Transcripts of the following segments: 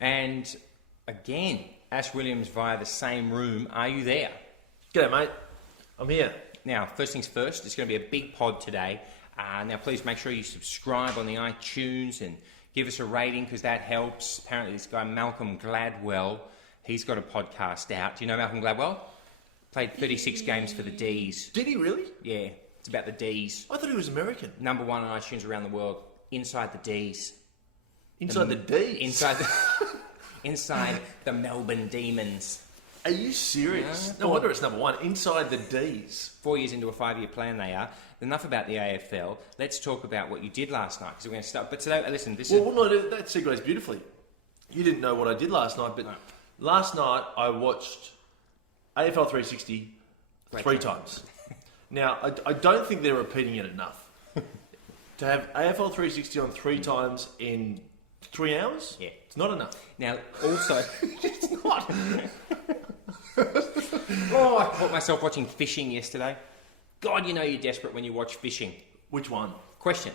And again, Ash Williams via the same room. Are you there? G'day, mate. I'm here. Now, first things first, it's going to be a big pod today. Now, please make sure you subscribe on the iTunes and give us a rating because that helps. Apparently, this guy, Malcolm Gladwell, he's got a podcast out. Do you know Malcolm Gladwell? Played 36 games for the D's. Did he really? Yeah, it's about the D's. I thought he was American. Number one on iTunes around the world. Inside the D's. Inside the D's? Inside the Melbourne Demons. Are you serious? No wonder it's number one. Inside the D's. 4 years into a 5-year plan they are. Enough about the AFL. Let's talk about what you did last night because we're going to start. But today, listen, that segues beautifully. You didn't know what I did last night, but last night I watched AFL 360 three times. Now, I don't think they're repeating it enough. To have AFL 360 on 3 times in 3 hours? Yeah. It's not enough. Now, also... It's not. Oh, I caught myself watching fishing yesterday. God, you know you're desperate when you watch fishing. Which one? Question.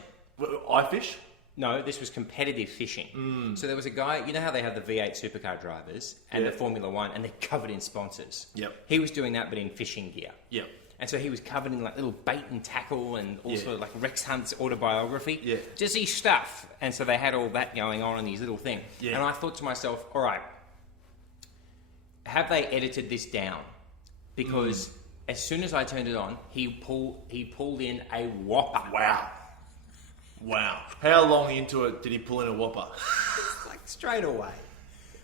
I fish? No, this was competitive fishing. So there was a guy, you know how they have the V8 supercar drivers and the Formula One, and they're covered in sponsors? Yep. He was doing that, but in fishing gear. Yep. And so he was covered in like little bait and tackle and also like Rex Hunt's autobiography. Yeah. Just his stuff. And so they had all that going on in his little thing. Yeah. And I thought to myself, all right, have they edited this down? Because as soon as I turned it on, he pulled in a whopper. Wow. How long into it did he pull in a whopper? Like straight away.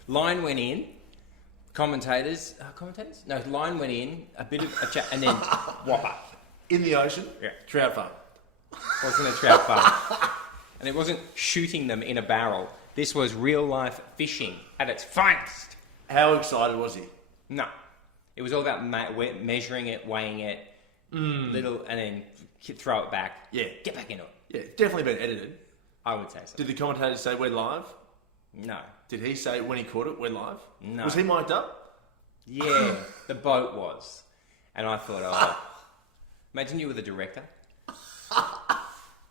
Line went in. Commentators? No, line went in, a bit of a chat, and then whopper. In the ocean? Yeah. Trout farm. Wasn't a trout farm. And it wasn't shooting them in a barrel. This was real life fishing at its finest. How excited was he? No. It was all about measuring it, weighing it, little, and then throw it back. Yeah. Get back into it. Yeah, it's definitely been edited. I would say so. Did the commentators say we're live? No. Did he say when he caught it, we're live? No. Was he mic'd up? Yeah, the boat was. And I thought, oh, imagine you were the director.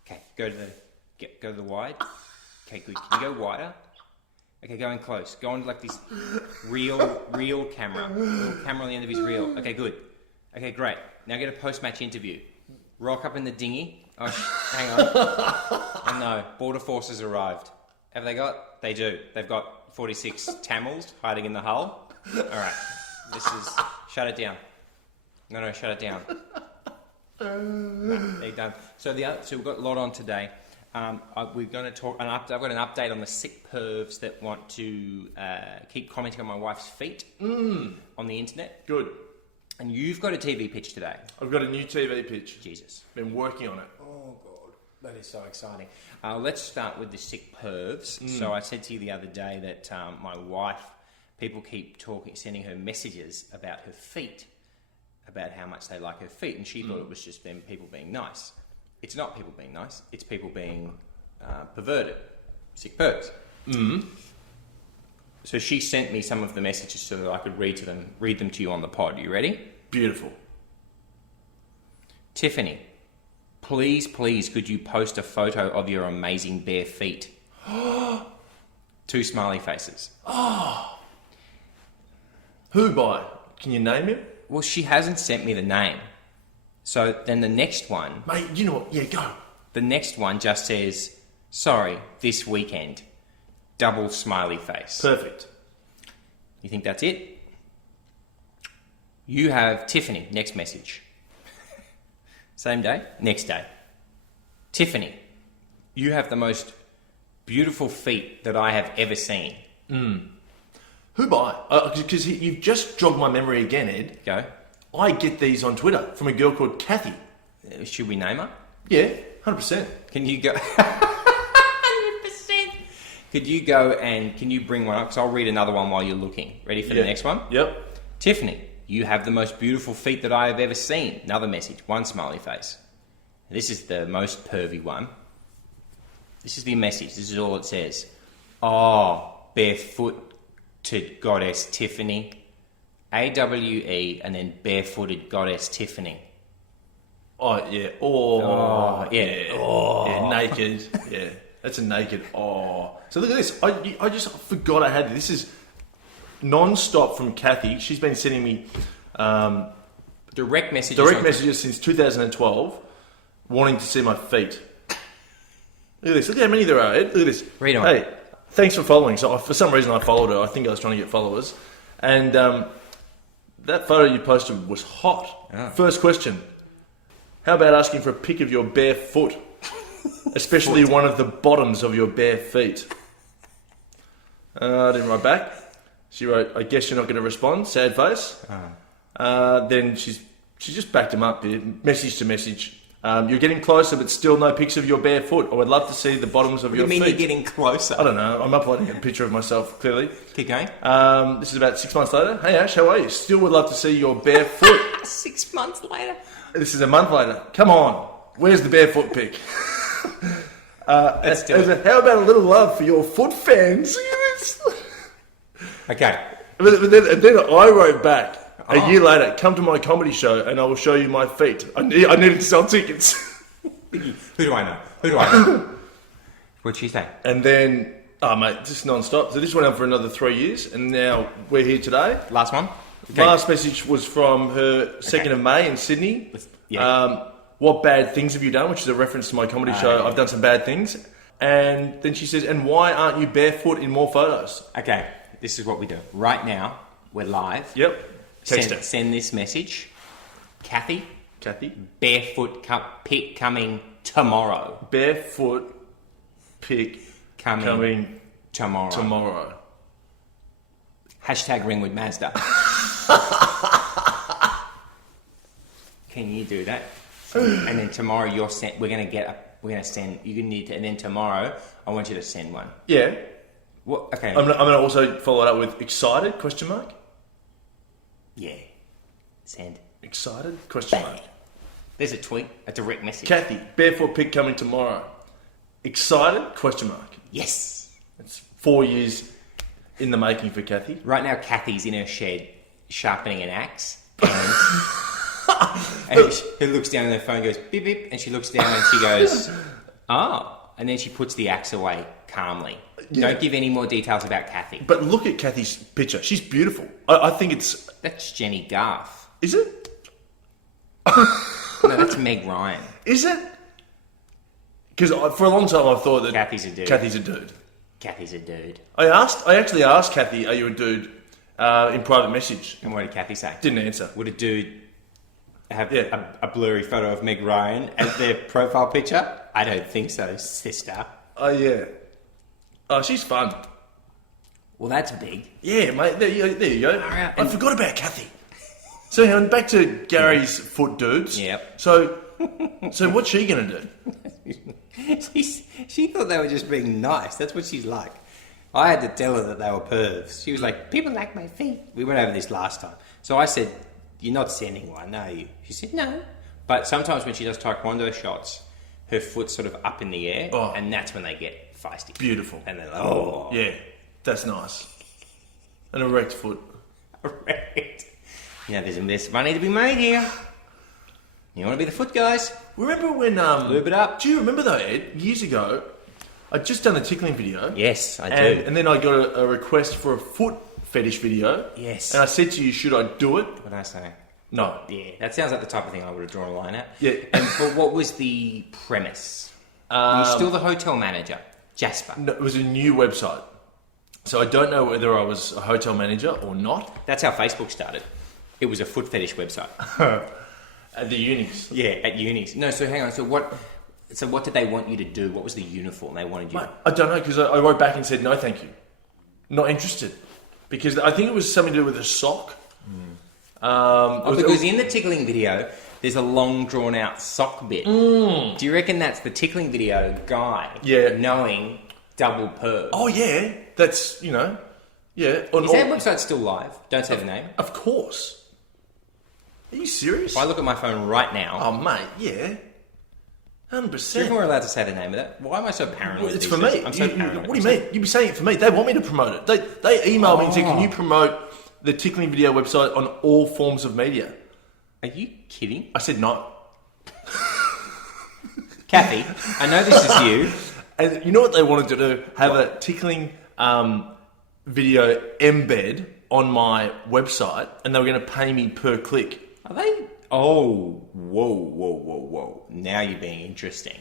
Okay, go to the wide. Okay, good. Can you go wider? Okay, go in close. Go on like this reel camera. Little camera on the end of his reel. Okay, good. Okay, great. Now get a post-match interview. Rock up in the dinghy. Oh, hang on. Oh no, border forces arrived. Have they got? They do. They've got 46 Tamils hiding in the hull. All right. Shut it down. No, shut it down. No, they're done. So we've got a lot on today. We're going to talk. I've got an update on the sick pervs that want to keep commenting on my wife's feet on the internet. Good. And you've got a TV pitch today. I've got a new TV pitch. Jesus. Been working on it. Oh, God. That is so exciting. Let's start with the sick pervs. So I said to you the other day that my wife, people keep sending her messages about her feet, about how much they like her feet, and she thought it was just people being nice. It's not people being nice. It's people being perverted, sick pervs. So she sent me some of the messages so that I could read them to you on the pod. Are you ready? Beautiful. Tiffany, please, could you post a photo of your amazing bare feet? 2 smiley faces. Who by? Can you name him? Well, she hasn't sent me the name. So then the next one... Mate, you know what? Yeah, go. The next one just says, sorry, this weekend. Double smiley face. Perfect. You think that's it? You have Tiffany, next message. Same day, next day. Tiffany, you have the most beautiful feet that I have ever seen. Who by? Because you've just jogged my memory again, Ed. Go. I get these on Twitter from a girl called Cathy. Should we name her? Yeah, 100%. Can you go... 100%. Could you go and can you bring one up? Because I'll read another one while you're looking. Ready for the next one? Yep. Tiffany, you have the most beautiful feet that I have ever seen. Another message. 1 smiley face. This is the most pervy one. This is the message. This is all it says. Oh, barefooted goddess Tiffany. AWE and then barefooted goddess Tiffany. Oh, yeah. Yeah, naked. Yeah. That's a naked. Oh. So look at this. I just forgot I had this. This is non-stop from Cathy. She's been sending me direct messages since 2012 wanting to see my feet. Look at this. Look how many there are, Ed. Look at this. Read on. Hey, thanks for following. So for some reason I followed her. I think I was trying to get followers. And that photo you posted was hot. Oh. First question. How about asking for a pic of your bare foot? Especially one of the bottoms of your bare feet. I didn't write back. She wrote, I guess you're not going to respond. Sad face. Then she just backed him up, dude. Message to message. You're getting closer, but still no pics of your bare foot. I would love to see the bottoms of your feet. What do you mean you're getting closer? I don't know. I'm uploading a picture of myself, clearly. Keep going. This is about 6 months later. Hey, Ash, how are you? Still would love to see your bare foot. 6 months later. This is a month later. Come on. Where's the barefoot pic? Let's do it. How about a little love for your foot fans? Okay. But then I wrote back a year later, come to my comedy show and I will show you my feet. I needed to sell tickets. Who do I know? Who do I know? What'd she say? And then, mate, just non-stop. So this went on for another 3 years and now we're here today. Last one? Okay. Last message was from her 2nd of May in Sydney. Yeah. What bad things have you done? Which is a reference to my comedy show. I've done some bad things. And then she says, and why aren't you barefoot in more photos? Okay, this is what we do. Right now, we're live. Yep. Text her. Send this message. Cathy, barefoot pic coming tomorrow. Barefoot pic coming tomorrow. Hashtag ring with Mazda. Can you do that? And then tomorrow we're gonna send. You need to, and then tomorrow I want you to send one. Yeah. What? Okay. I'm gonna also follow it up with excited ? Yeah. Send. Excited ? There's a tweet, a direct message. Cathy, barefoot pic coming tomorrow. Excited ? Yes. It's 4 years in the making for Cathy. Right now, Cathy's in her shed sharpening an axe. And she looks down on her phone and goes, beep, beep. And she looks down and she goes, oh. And then she puts the axe away calmly. Yeah. Don't give any more details about Cathy. But look at Cathy's picture. She's beautiful. I think it's... That's Jenny Garth. Is it? No, that's Meg Ryan. Is it? Because for a long time I thought that... Cathy's a dude. Cathy's a dude. I actually asked Cathy, are you a dude, in private message. And what did Cathy say? Didn't answer. Would a dude have a blurry photo of Meg Ryan as their profile picture? I don't think so, sister. Oh, yeah. Oh, she's fun. Well, that's big. Yeah, mate. There you go. Right, I forgot about Cathy. So, hang on, back to Gary's foot dudes. Yep. So what's she going to do? She thought they were just being nice. That's what she's like. I had to tell her that they were pervs. She was like, people like my feet. We went over this last time. So I said, you're not sending one, are you? She said, no. But sometimes when she does taekwondo shots, her foot's sort of up in the air, and that's when they get feisty. Beautiful. And they're like, oh. Yeah, that's nice. An erect foot. Erect. Yeah, there's money to be made here. You want to be the foot guys? Remember when... Lube it up. Do you remember though, Ed, years ago, I'd just done a tickling video. Yes, I do. And then I got a request for a foot fetish video. Yes. And I said to you, should I do it? What did I say? No. Yeah, that sounds like the type of thing I would have drawn a line at. Yeah. But what was the premise? Were you still the hotel manager, Jasper? No, it was a new website. So I don't know whether I was a hotel manager or not. That's how Facebook started. It was a foot fetish website. At the unis. Yeah, at unis. No, so hang on. So what did they want you to do? What was the uniform they wanted you to do? I don't know, because I wrote back and said, no, thank you. Not interested. Because I think it was something to do with a sock. Because in the tickling video, there's a long, drawn-out sock bit. Do you reckon that's the tickling video guy knowing double perv? Oh, yeah. That's, yeah. Is that website still live? Don't say the name. Of course. Are you serious? If I look at my phone right now... Oh, mate, yeah. 100%. Do you reckon we're allowed to say the name of that? Why am I so paranoid? Well, it's for me. I'm so paranoid. What do you mean? You'd be saying it for me. They want me to promote it. They emailed me and said, can you promote the tickling video website on all forms of media? Are you kidding? I said no. Cathy, I know this is you. And you know what they wanted to do? Have a tickling video embed on my website, and they were going to pay me per click. Are they? Oh, whoa. Now you're being interesting.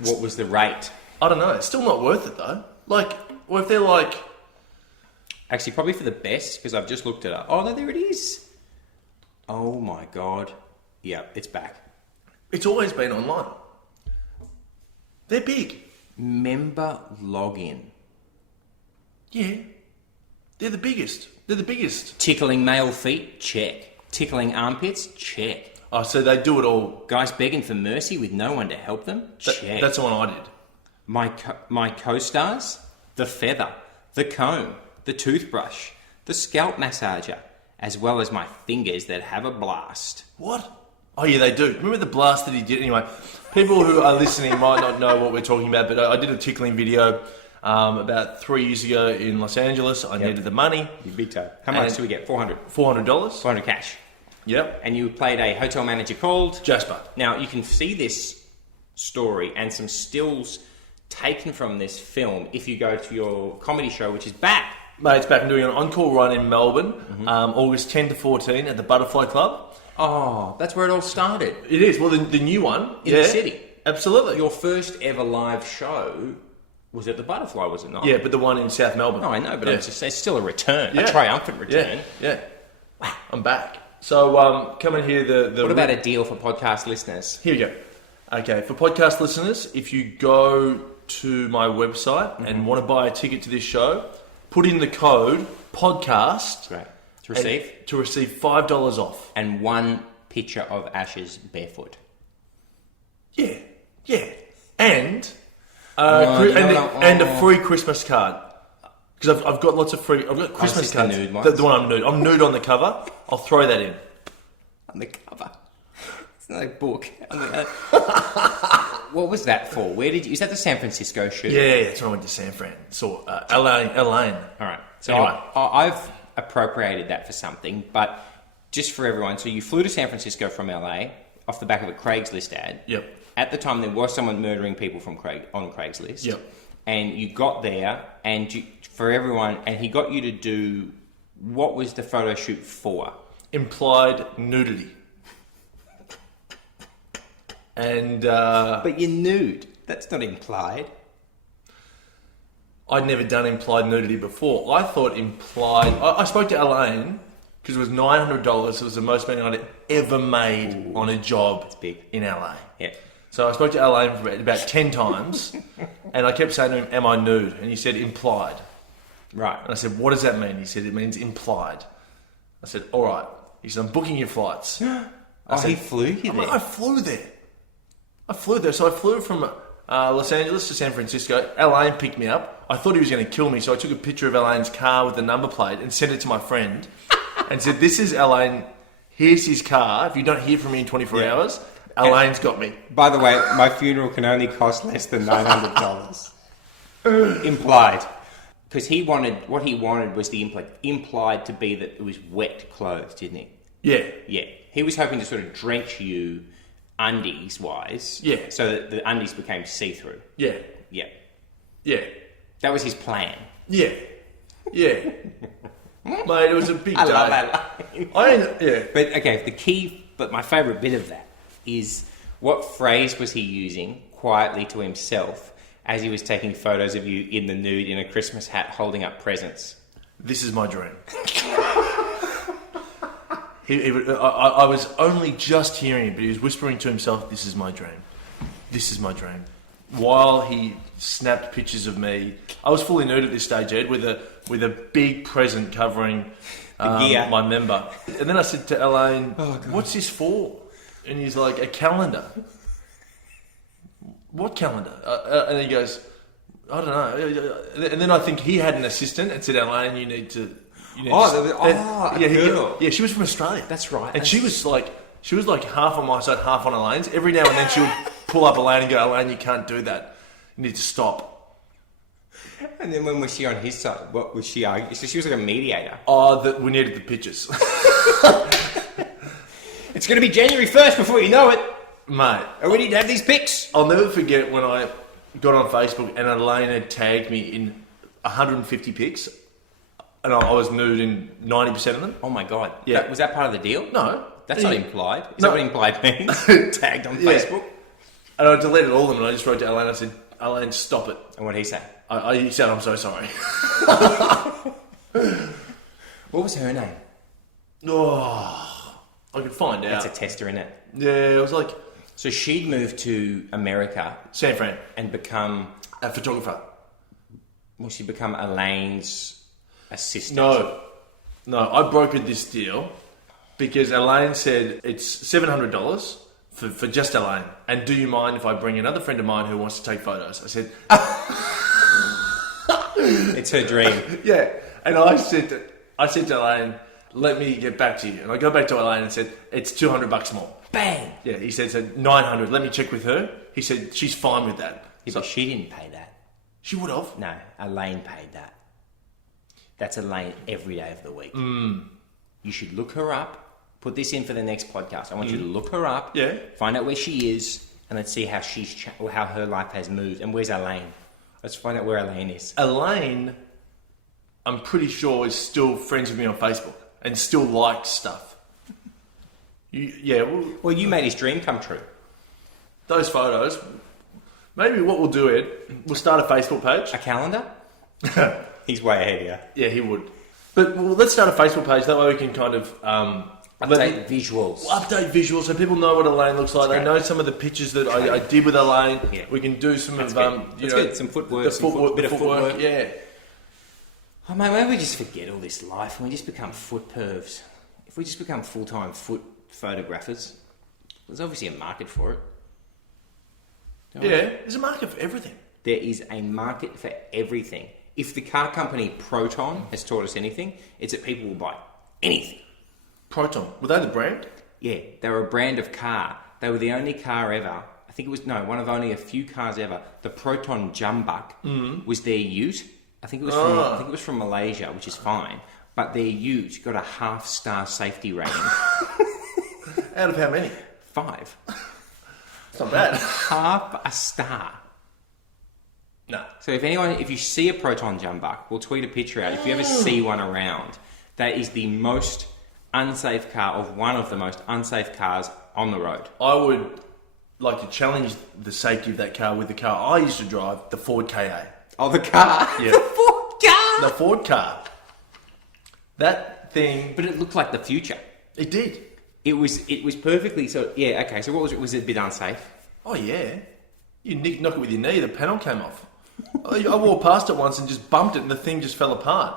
What was the rate? I don't know. It's still not worth it, though. Like, well, if they're like... Actually, probably for the best, because I've just looked it up. Oh, no, there it is. Oh, my God. Yeah, it's back. It's always been online. They're big. Member login. Yeah. They're the biggest. They're the biggest. Tickling male feet? Check. Tickling armpits? Check. Oh, so they do it all. Guys begging for mercy with no one to help them? Check. That's the one I did. My co-stars? The feather, the comb, the toothbrush, the scalp massager, as well as my fingers that have a blast. What? Oh, yeah, they do. Remember the blast that he did? Anyway, people who are listening might not know what we're talking about, but I did a tickling video about 3 years ago in Los Angeles. I needed the money. Big time. How much do we get? $400. $400. 400 cash. Yep. And you played a hotel manager called... Jasper. Now, you can see this story and some stills taken from this film if you go to your comedy show, which is back. Mate, it's back. I'm doing an encore run in Melbourne, August 10 to 14 at the Butterfly Club. Oh, that's where it all started. It is. Well, the new one. In the city. Absolutely. Your first ever live show was at the Butterfly, was it not? Yeah, but the one in South Melbourne. No, I know, but it's still a return, Yeah. a triumphant return. Yeah. Wow. I'm back. So, come and hear the... What about a deal for podcast listeners? Here we go. Okay, for podcast listeners, if you go to my website and want to buy a ticket to this show, put in the code podcast. Great. To receive? To receive $5 off. And one picture of Ash's barefoot. Yeah. And a free Christmas card. Because I've got lots of free... I've got Christmas cards. The nude ones? The one I'm nude. I'm nude on the cover. I'll throw that in. On the cover? It's not a book. What was that for? Where did you... Is that the San Francisco shoot? Yeah, that's when I went to San Fran. So, Elaine. All right. So anyway. I've appropriated that for something, but just for everyone. So you flew to San Francisco from LA off the back of a Craigslist ad. Yep. At the time, there was someone murdering people on Craigslist. Yep. And you got there, and for everyone, and he got you to do... What was the photo shoot for? Implied nudity. And... But you're nude. That's not implied. I'd never done implied nudity before. I thought implied... I spoke to Elaine, because it was $900. It was the most money I'd ever made on a job in LA. Yeah. So I spoke to Elaine for about 10 times, and I kept saying to him, am I nude? And he said, implied. Right. And I said, what does that mean? He said, it means implied. I said, all right. He said, I'm booking your flights. He flew you there? I flew there. So I flew from Los Angeles to San Francisco. Elaine picked me up. I thought he was going to kill me, so I took a picture of Elaine's car with the number plate and sent it to my friend and said, this is Elaine. Here's his car. If you don't hear from me in 24 hours, Elaine's got me. By the way, my funeral can only cost less than $900. Implied. Because what he wanted was the implied to be that it was wet clothes, didn't he? Yeah. Yeah. He was hoping to sort of drench you undies-wise. Yeah. So that the undies became see-through. Yeah. Yeah. Yeah. That was his plan. Yeah. Yeah. Mate, it was a big day. I love that line. But my favourite bit of that is what phrase was he using quietly to himself as he was taking photos of you in the nude in a Christmas hat holding up presents? This is my dream. I was only just hearing it, but he was whispering to himself, this is my dream. This is my dream. While he snapped pictures of me, I was fully nude at this stage, Ed, with a big present covering my member. And then I said to Elaine, what's this for? And he's like, a calendar. What calendar? And he goes, I don't know. And then I think he had an assistant and said, Elaine, you need to... a girl. Yeah, she was from Australia. That's right. And she was like half on my side, half on Elaine's. Every now and then she would pull up Elaine and go, Elaine, you can't do that. You need to stop. And then when was she on his side? What was she arguing? So she was like a mediator. We needed the pictures. It's going to be January 1st before you know it. Mate. And we need to have these pics. I'll never forget when I got on Facebook and Elaine had tagged me in 150 pics, and I was nude in 90% of them. Oh my god! Yeah. Was that part of the deal? No, That's not implied. Is No. that what implied means? Tagged on Yeah. Facebook. And I deleted all of them, and I just wrote to Elaine. I said, "Elaine, stop it." And what did he say? He said, "I'm so sorry." What was her name? Oh, I could find out. That's a tester, isn't it? Yeah, it was like So she'd moved to America San Fran, and become. a photographer. Well, she'd become Elaine's assistant. No, I brokered this deal because Elaine said it's $700 for just Elaine. And do you mind if I bring another friend of mine who wants to take photos? I said, It's her dream. yeah. And I said to Elaine, let me get back to you. And I go back to Elaine and said, it's $200 more. Bang! Yeah, he said 900. Let me check with her. He said she's fine with that. Yeah, but she didn't pay that. She would have. No, Elaine paid that. That's Elaine every day of the week. You should look her up. Put this in for the next podcast. I want you to look her up. Yeah. Find out where she is, and let's see how how her life has moved. And where's Elaine? Let's find out where Elaine is. Elaine, I'm pretty sure, is still friends with me on Facebook and still likes stuff. Well, you made his dream come true. Those photos. Maybe what we'll do, Ed, we'll start a Facebook page. A calendar? He's way ahead here. Yeah, he would. But let's start a Facebook page. That way we can kind of Update visuals. update visuals so people know what Elaine looks like. That's They great. know some of the pictures that I did with Elaine. Yeah. We can do some That's of good. you That's know good. Some footwork, the some footwork, bit the of footwork. footwork. Yeah. Oh, mate, maybe we just forget all this life and we just become foot pervs. If we just become full-time foot photographers, there's obviously a market for it. Don't Yeah, we? there's a market for everything. There is a market for everything. If the car company Proton has taught us anything, it's that people will buy anything. Proton, were they the brand? Yeah, they were a brand of car. They were the only car ever. I think it was, one of only a few cars ever. The Proton Jumbuk was their ute. I think it was from Malaysia, which is fine. But their ute got a 5-star safety rating. Out of how many? 5. It's not bad. Half a star. No. So if you see a Proton Jumbuk, we'll tweet a picture out. If you ever see one around, that is the most unsafe car, or one of the most unsafe cars on the road. I would like to challenge the safety of that car with the car I used to drive, the Ford KA. Oh, the car? Yeah. The Ford car! The Ford car. That thing, But it looked like the future. it did. It was perfectly, so, yeah, okay, so what was it? Was it a bit unsafe? Oh yeah. You knock it with your knee, the panel came off. I walked past it once and just bumped it and the thing just fell apart.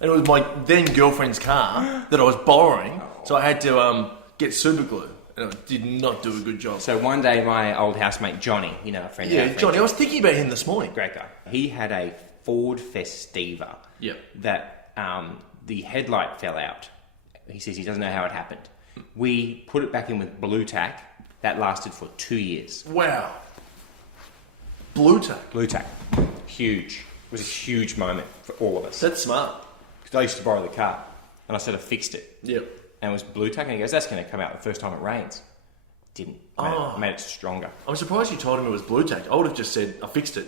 And it was my then girlfriend's car that I was borrowing, so I had to get super glue. And I did not do a good job. So one day my old housemate Johnny, a friend of Yeah, our friend, Johnny, I was thinking about him this morning. great guy, he had a Ford Festiva Yep. that the headlight fell out. He says he doesn't know how it happened. We put it back in with blue tack. That lasted for 2 years. Wow. Blue tack. Blue tack. Huge. It was a huge moment for all of us. That's smart. Because I used to borrow the car and I sort of fixed it. Yep. And it was blue tack, and he goes, that's going to come out the first time it rains. Didn't. I made it stronger. I'm surprised you told him it was blue tack. I would have just said, I fixed it.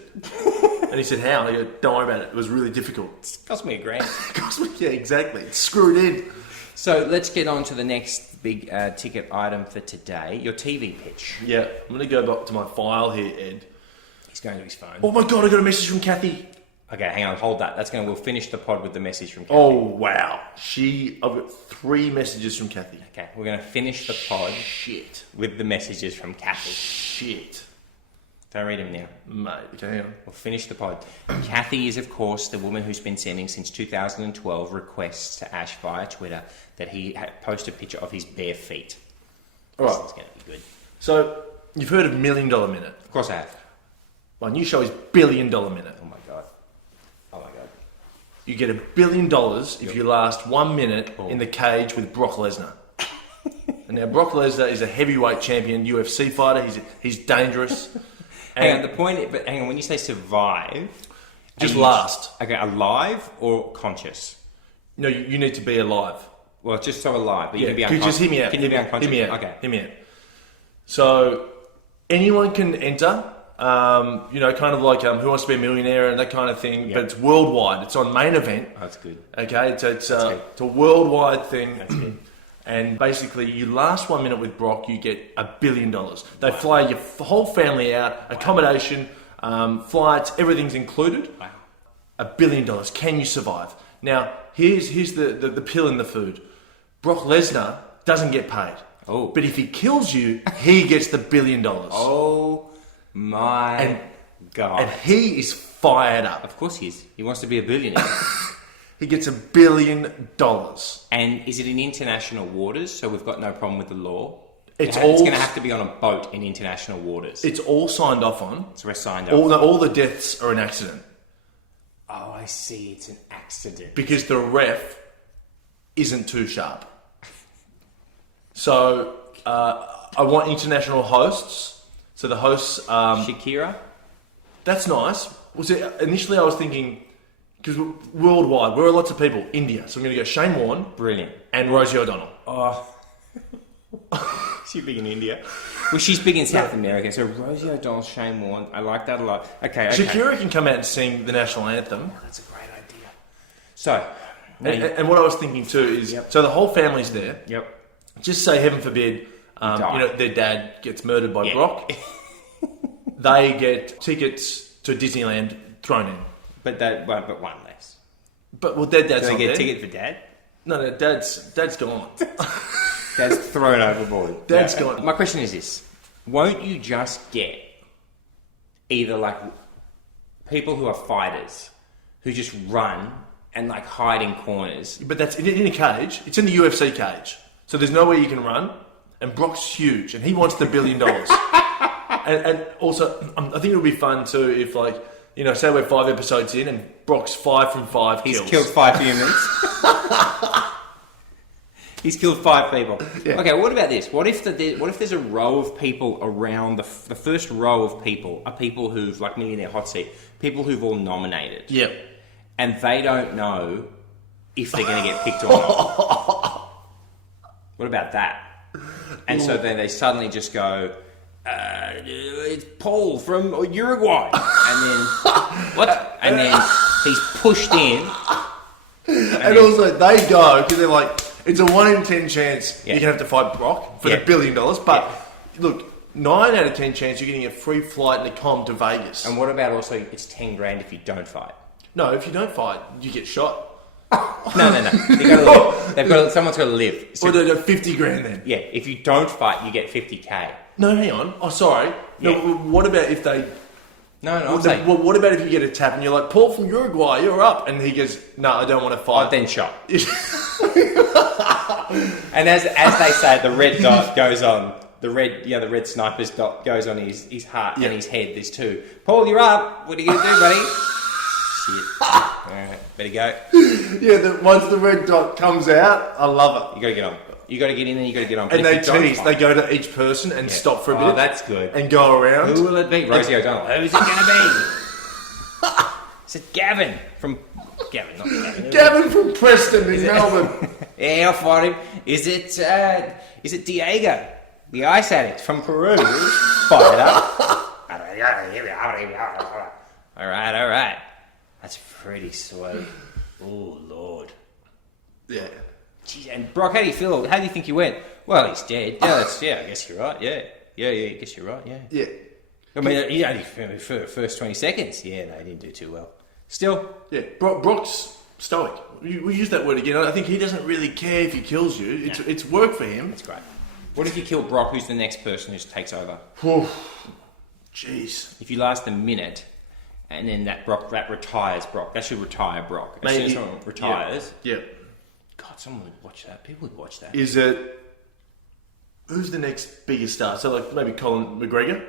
And he said, how? And I go, don't worry about it. It was really difficult. It's cost me $1,000. Yeah, exactly. It's screwed in. So let's get on to the next big ticket item for today, your TV pitch. Yeah, I'm going to go back to my file here, Ed. He's going to his phone. Oh my God, I got a message from Cathy. Okay, hang on, hold that. We'll finish the pod with the message from Cathy. Oh, wow. I've got 3 messages from Cathy. Okay, we're going to finish the pod Shit. with the messages from Cathy. Shit. Don't read them now. Mate, okay, hang on. We'll finish the pod. Cathy is, of course, the woman who's been sending since 2012 requests to Ash via Twitter that he post a picture of his bare feet. All right. This is going to be good. So, you've heard of $1 Million Minute. Of course I have. My new show is $1 Billion Minute. Oh my god. Oh my god. You get $1 billion if you last 1 minute in the cage with Brock Lesnar. And now Brock Lesnar is a heavyweight champion, UFC fighter. He's dangerous. Hang on, hang on, when you say survive... Just are you- last. Okay, alive or conscious? No, you need to be alive. Well, just so alive, but you can be Can you unconscious. just hear me out? Can you be unconscious? Hear me out. Okay. Hear me out. So, anyone can enter kind of like Who Wants to Be a Millionaire and that kind of thing, Yep. but it's worldwide. It's on Main Event. Oh, that's good. Okay, it's good. a worldwide thing. That's good. And basically, you last 1 minute with Brock, you get $1 billion. They fly your whole family out, accommodation, flights, everything's included. Wow. $1 billion. Can you survive? Now, here's the pill in the food. Brock Lesnar doesn't get paid. Oh. But if he kills you, he gets the $1 billion. Oh my God. And he is fired up. Of course he is. He wants to be a billionaire. He gets $1 billion. And is it in international waters? So we've got no problem with the law? It's going to have to be on a boat in international waters. It's all signed off on. So we're signed up. All the deaths are an accident. Oh, I see. It's an accident. Because the ref isn't too sharp. So I want international hosts. So the hosts... Shakira? That's nice. Initially I was thinking... Because worldwide, where are lots of people? India. So I'm going to go Shane Warne. Brilliant. And Rosie O'Donnell. Oh. She's big in India. Well, she's big in South America. So Rosie O'Donnell, Shane Warne. I like that a lot. Okay. Shakira can come out and sing the national anthem. Oh, that's a great idea. So... And what I was thinking too is... So the whole family's there. Yep. Just say, heaven forbid, their dad gets murdered by Brock. They get tickets to Disneyland thrown in. But one less. But their dad's Do not they get there. a ticket for dad? No, dad's gone. Dad's thrown overboard. Dad's gone. My question is this: won't you just get either like people who are fighters who just run and like hide in corners? But that's in a cage. It's in the UFC cage. So there's nowhere you can run. And Brock's huge, and he wants the $1 billion. and also, I think it would be fun too if, say we're 5 episodes in and Brock's 5 from 5 kills. He's killed 5 humans. He's killed 5 people. Yeah. Okay, what about this? What if there's a row of people around the first row of people are people who've like Millionaire Hot Seat, people who've all nominated. Yep. And they don't know if they're going to get picked or not. What about that? And so then they suddenly just go, it's Paul from Uruguay. And then, what? And then he's pushed in. And also they go, because they're like, it's a 1 in 10 chance you're going to have to fight Brock for the $1 billion. But look, 9 out of 10 chance you're getting a free flight and a com to Vegas. And what about also it's 10 grand if you don't fight? No, if you don't fight, you get shot. No. Someone's got to live. So, Or they've got 50 grand then. Yeah, if you don't fight, you get 50k. No, hang on. Oh, sorry. No, Yeah. what about if they... No, I'm saying... Well, what about if you get a tap and you're like, Paul from Uruguay, you're up. And he goes, no, I don't want to fight. Then shot. And as they say, the red dot goes on. The red sniper's dot goes on his heart and his head. There's 2. Paul, you're up. What are you going to do, buddy? Shit. Alright, better go. Yeah, once the red dot comes out, I love it. You got to get on. You got to get in and you got to get on. And they tease. They go to each person and stop for a bit. Oh, that's good. And go around. Who will it be? Rosie O'Donnell. Who's it going to be? Is it Gavin from... Gavin, not Gavin. Gavin from Preston in Melbourne. Yeah, I'll fight him. Is it Diego, the ice addict from Peru? Fired up. All right. That's pretty sweet. Oh, Lord. Yeah. Jeez, and Brock, how do you feel? How do you think you went? Well, he's dead. I guess you're right. Yeah, I guess you're right. Yeah. I mean, he only for the first 20 seconds. Yeah, no, he didn't do too well. Still. Yeah, Brock's stoic. We use that word again. I think he doesn't really care if he kills you. It's work for him. That's great. What if you kill Brock? Who's the next person who takes over? Jeez. If you last a minute, and then that retires Brock. That should retire Brock. As soon as someone retires. Yeah. God, someone would watch that. People would watch that. Is it... Who's the next biggest star? So, like, maybe Colin McGregor?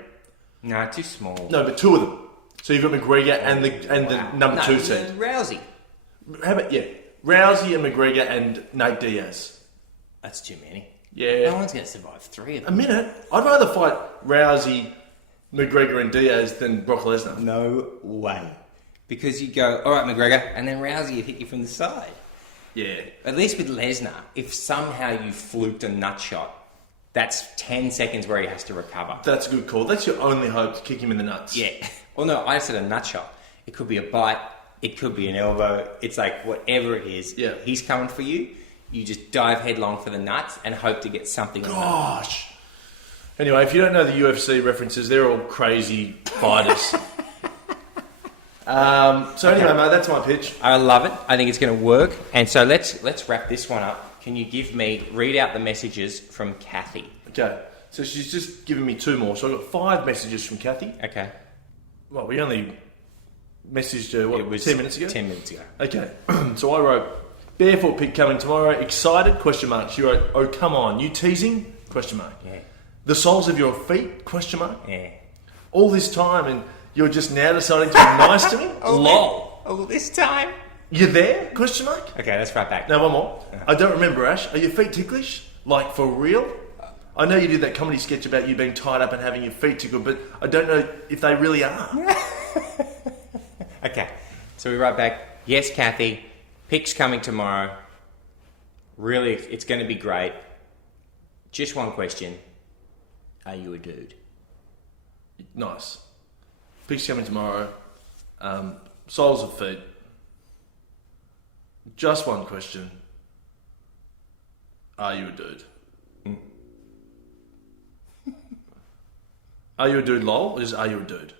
No, too small. No, but 2 of them. So you've got McGregor and the number 2 seed. Rousey. How about, Rousey and McGregor and Nate Diaz. That's too many. Yeah. No one's going to survive 3 of A them. minute. I'd rather fight Rousey, McGregor and Diaz than Brock Lesnar. No way. Because you go, all right, McGregor, and then Rousey would hit you from the side. Yeah. At least with Lesnar, if somehow you fluked a nut shot That's 10 seconds where he has to recover. That's a good call. That's your only hope to kick him in the nuts. Yeah. Well, no, I said a nut shot. It could be a bite. It could be an elbow. It's like whatever it is. Yeah. He's coming for you. You just dive headlong for the nuts and hope to get something on that. Gosh. Anyway, if you don't know the UFC references, they're all crazy fighters. So anyway, mate, that's my pitch. I love it. I think it's going to work. And so let's wrap this one up. Can you read out the messages from Cathy? Okay. So she's just given me 2 more. So I've got 5 messages from Cathy. Okay. Well, we only messaged her, It was 10 minutes ago? 10 minutes ago. Okay. So I wrote, barefoot pic coming tomorrow. Excited? Question mark. She wrote, oh, come on. You teasing? Question mark. Yeah. The soles of your feet? Question mark. Yeah. All this time and you're just now deciding to be nice to me? Lol. Oh, this time. You there? Question mark. Okay, let's wrap back. Now one more. I don't remember, Ash. Are your feet ticklish? Like for real? I know you did that comedy sketch about you being tied up and having your feet tickled, but I don't know if they really are. Okay, so we write back, yes, Cathy, pic's coming tomorrow. Really, it's going to be great. Just one question. Are you a dude? Nice. Pic's coming tomorrow. Soles of feet. Just one question. Are you a dude? Are you a dude, lol? Or just are you a dude?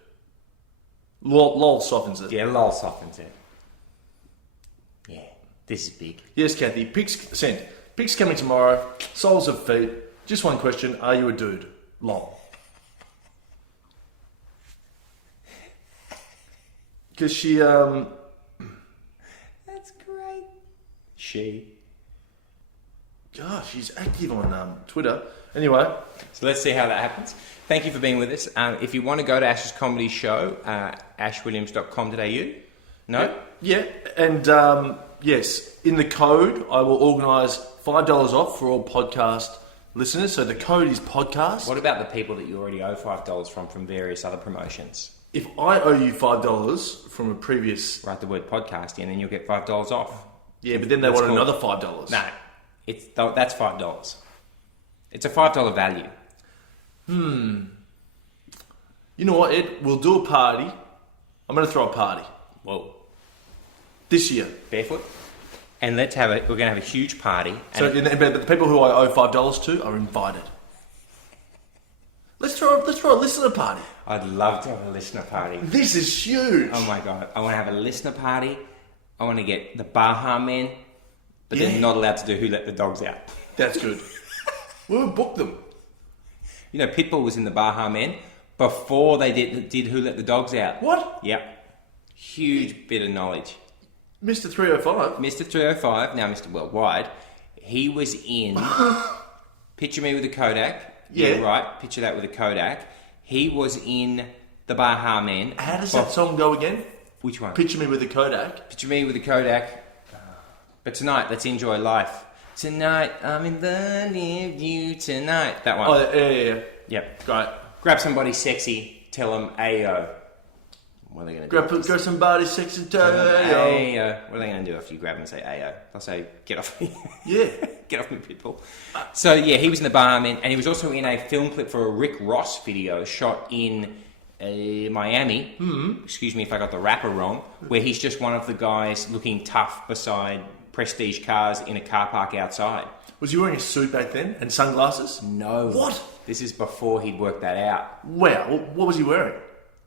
Lol softens it. Yeah, lol softens it. Yeah, this is big. Yes, Cathy. Pics sent. Pics coming tomorrow. Soles of feet. Just one question. Are you a dude? Lol. Because she, That's great. She. gosh, she's active on Twitter. Anyway. So let's see how that happens. Thank you for being with us. If you want to go to Ash's comedy show, ashwilliams.com.au. No? Yeah, and yes, in the code, I will organise $5 off for all podcast listeners. So the code is podcast. What about the people that you already owe $5 from various other promotions? If I owe you $5 from a previous... Write the word podcast and then you'll get $5 off. Yeah, but then they That's want cool. another $5. No, that's $5. It's a $5 value. You know what, Ed? We'll do a party. I'm going to throw a party. Whoa. This year. Barefoot. And we're going to have a huge party. So, but the people who I owe $5 to are invited. Let's throw a listener party. I'd love to have a listener party. This is huge. Oh my God. I want to have a listener party. I want to get the Baha men, but Yeah. they're not allowed to do Who Let the Dogs Out. That's good. We'll book them. You know, Pitbull was in the Baha men before they did Who Let the Dogs Out. What? Yep. Huge bit of knowledge. Mr. 305. Mr. 305, now Mr. Worldwide, he was in Picture Me with a Kodak. Yeah. Right. Picture that with a Kodak. He was in the Baha Men. How does that song go again? Which one? Picture Me with a Kodak. Picture Me with a Kodak. But tonight, let's enjoy life. Tonight, I'm in the near you tonight. That one. Oh, yeah. Yep. Great. Grab somebody sexy, tell them Ayo. What are they going to do? Grab somebody sexy Tell them, tail. Ayo. What are they going to do after you grab them and say Ayo? They'll say, get off me. Yeah. Get off me, Pitbull. So, yeah, he was in the Bahaman, and he was also in a film clip for a Rick Ross video shot in Miami. Excuse me if I got the rapper wrong, where he's just one of the guys looking tough beside prestige cars in a car park outside. Was he wearing a suit back then and sunglasses? No. What? This is before he'd worked that out. Wow. What was he wearing?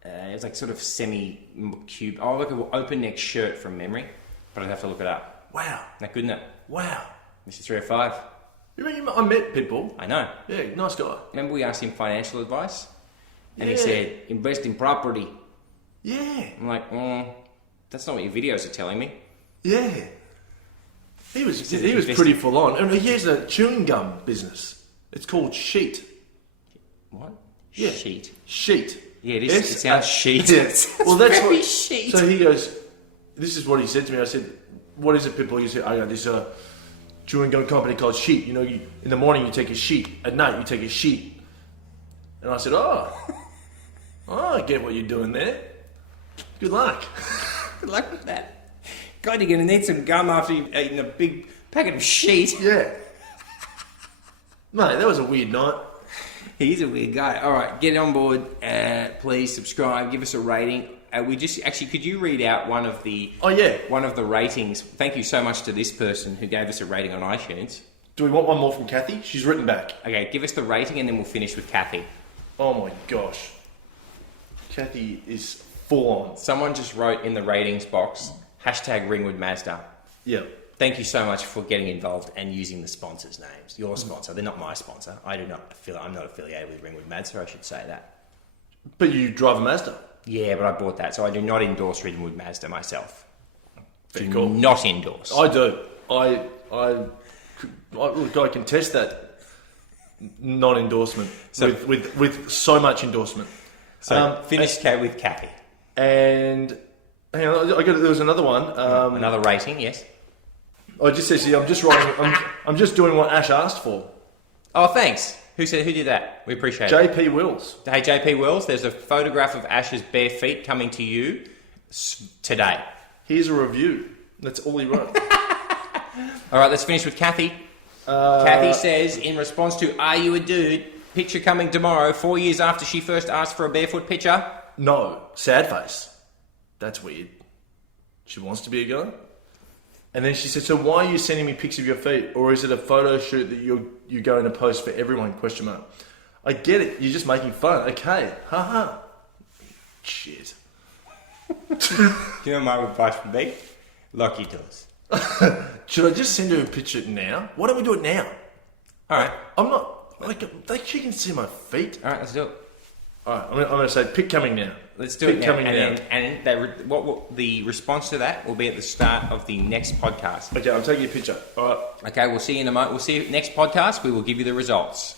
It was like sort of semi-cube. Oh, like an open neck shirt from memory, but I'd have to look it up. Wow. Isn't that good, isn't it? Wow. Mr. 305. I met Pitbull. I know. Yeah, nice guy. Remember we asked him financial advice? And he Yeah. said, invest in property. Yeah. I'm like, that's not what your videos are telling me. Yeah. He was investing. pretty full on. And he has a chewing gum business. It's called Sheet. What? Yeah. Sheet. Sheet. Yeah, it is. It sounds sheet. Yeah. Well, that's very what. sheet. So he goes. This is what he said to me. I said, "What is it, Pitbull?" He said, "I got this chewing gum company called Sheet. You know, in the morning you take a sheet. At night you take a sheet." And I said, "Oh, I get what you're doing there. Good luck." Good luck with that. God, you're going to need some gum after you've eaten a big packet of sheet. Yeah. Mate, that was a weird night. He's a weird guy. All right, get on board. Please subscribe. Give us a rating. Could you read out one of the ratings? Thank you so much to this person who gave us a rating on iTunes. Do we want one more from Cathy? She's written back. Okay, give us the rating and then we'll finish with Cathy. Oh my gosh. Cathy is full on. Someone just wrote in the ratings box, #Ringwood Mazda. Yeah. Thank you so much for getting involved and using the sponsors' names. Your sponsor. They're not my sponsor. I'm not affiliated with Ringwood Mazda, I should say that. But you drive a Mazda. Yeah, but I bought that, so I do not endorse Ringwood Mazda myself. Very cool. Not endorse. I do. I can test that non-endorsement with so much endorsement. So finish with Cathy. And hang on, there was another one. Another rating, yes. I just said, I'm just writing. I'm just doing what Ash asked for. Oh, thanks. Who did that? We appreciate it. JP Wills. Hey, JP Wills, there's a photograph of Ash's bare feet coming to you today. Here's a review. That's all he wrote. All right, let's finish with Cathy. Cathy says, in response to "Are you a dude?" picture coming tomorrow, 4 years after she first asked for a barefoot picture. No, sad face. That's weird. She wants to be a guy. And then she said, "So why are you sending me pics of your feet? Or is it a photo shoot that you're going to post for everyone?" ? I get it. You're just making fun. Okay. Haha. Shit. You know my advice would be? Lock your doors. Should I just send her a picture now? Why don't we do it now? All right. I'm not... she can see my feet. All right, let's do it. All right, I'm going to say pic coming now. Let's do it now. What the response to that will be at the start of the next podcast. Okay, I'm taking a picture. All right. Okay, we'll see you in a moment. We'll see you next podcast. We will give you the results.